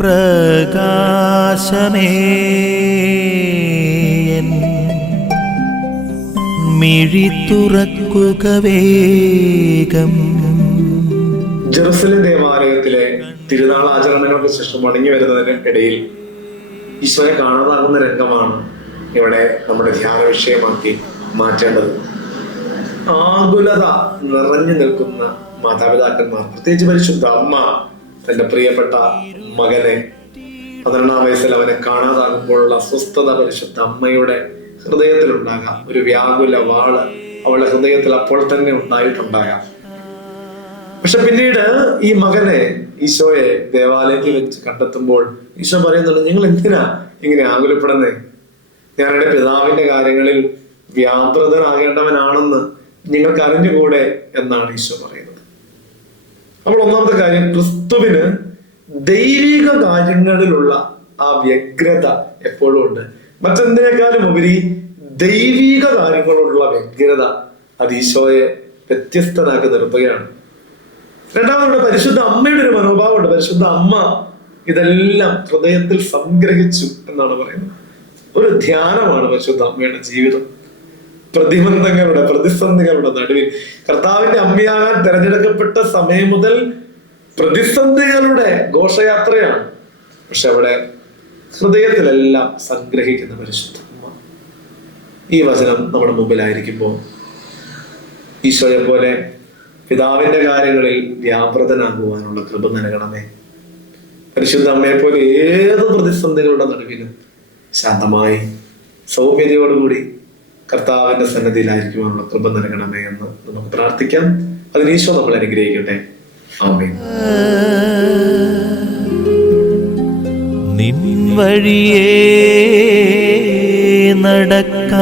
പ്രകാശമേ. മിഴി തുറക്കുക വേഗം. ജെറുസലേം ദേവാലയത്തിലെ തിരുനാൾ ആചരണങ്ങൾക്ക് ശേഷം മടങ്ങി വരുന്നതിന് ഇടയിൽ ഈശോയെ കാണാതാകുന്ന രംഗമാണ് ഇവിടെ നമ്മുടെ ധ്യാന വിഷയമാക്കി മാറ്റേണ്ടത്. ആകുലത നിറഞ്ഞു നിൽക്കുന്ന മാതാപിതാക്കന്മാർ പ്രത്യേകിച്ച് പരിശുദ്ധ അമ്മ തന്റെ പ്രിയപ്പെട്ട മകനെ പന്ത്രണ്ടാം വയസ്സിൽ അവനെ കാണാതാകുമ്പോഴുള്ള അസ്വസ്ഥത പരിശുദ്ധ അമ്മയുടെ ഹൃദയത്തിലുണ്ടാകാം ഒരു വ്യാകുല വാൾ അവളുടെ ഹൃദയത്തിൽ അപ്പോൾ തന്നെ ഉണ്ടായിട്ടുണ്ടാകാം. പക്ഷെ പിന്നീട് ഈ മകനെ ഈശോയെ ദേവാലയത്തിൽ വെച്ച് കണ്ടെത്തുമ്പോൾ ഈശോ പറയുന്നുണ്ട് നിങ്ങൾ എന്തിനാ ഇങ്ങനെ ആകുലപ്പെടുന്നേ? ഞാൻ എന്റെ പിതാവിന്റെ കാര്യങ്ങളിൽ വ്യാപൃതനാകേണ്ടവനാണെന്ന് നിങ്ങൾക്ക് അറിഞ്ഞുകൂടെ എന്നാണ് ഈശോ പറയുന്നത്. അപ്പോൾ ഒന്നാമത്തെ കാര്യം ക്രിസ്തുവിന് ദൈവിക കാര്യങ്ങളിലുള്ള ആ വ്യഗ്രത എപ്പോഴും ഉണ്ട്. മറ്റെന്തിനേക്കാളും ഉപരി ദൈവിക കാര്യങ്ങളോടുള്ള വ്യഗ്രത അത് ഈശോയെ വ്യത്യസ്തനാക്കി നിർത്തുകയാണ്. രണ്ടാമത് പരിശുദ്ധ അമ്മയുടെ ഒരു മനോഭാവമുണ്ട്. പരിശുദ്ധ അമ്മ ഇതെല്ലാം ഹൃദയത്തിൽ സംഗ്രഹിച്ചു എന്നാണ് പറയുന്നത്. ഒരു ധ്യാനമാണ് പരിശുദ്ധ അമ്മയുടെ ജീവിതം. പ്രതിബന്ധങ്ങളുടെ പ്രതിസന്ധികളുടെ നടുവിൽ. കർത്താവിന്റെ അമ്മയാകാൻ തിരഞ്ഞെടുക്കപ്പെട്ട സമയം മുതൽ പ്രതിസന്ധികളുടെ ഘോഷയാത്രയാണ്. പക്ഷെ അവിടെ ഹൃദയത്തിലെല്ലാം സംഗ്രഹിക്കുന്ന പരിശുദ്ധ ഈ വചനം നമ്മുടെ മുമ്പിലായിരിക്കുമ്പോൾ ഈശോയെ പോലെ പിതാവിന്റെ കാര്യങ്ങളിൽ വ്യാപൃതനാകുവാനുള്ള കൃപ നൽകണമേ. പരിശുദ്ധ അമ്മയെ പോലെ ഏത് പ്രതിസന്ധികളുടെ നടുവിലും ശാന്തമായി സൗമ്യതയോടുകൂടി കർത്താവിന്റെ സന്നദ്ധിയിലായിരിക്കുവാനുള്ള കൃപ നൽകണമേ എന്ന് നമുക്ക് പ്രാർത്ഥിക്കാം. അതിന് ഈശോ നമ്മൾ അനുഗ്രഹിക്കട്ടെ. ആമേ നിൻ വഴിയേ നടക്ക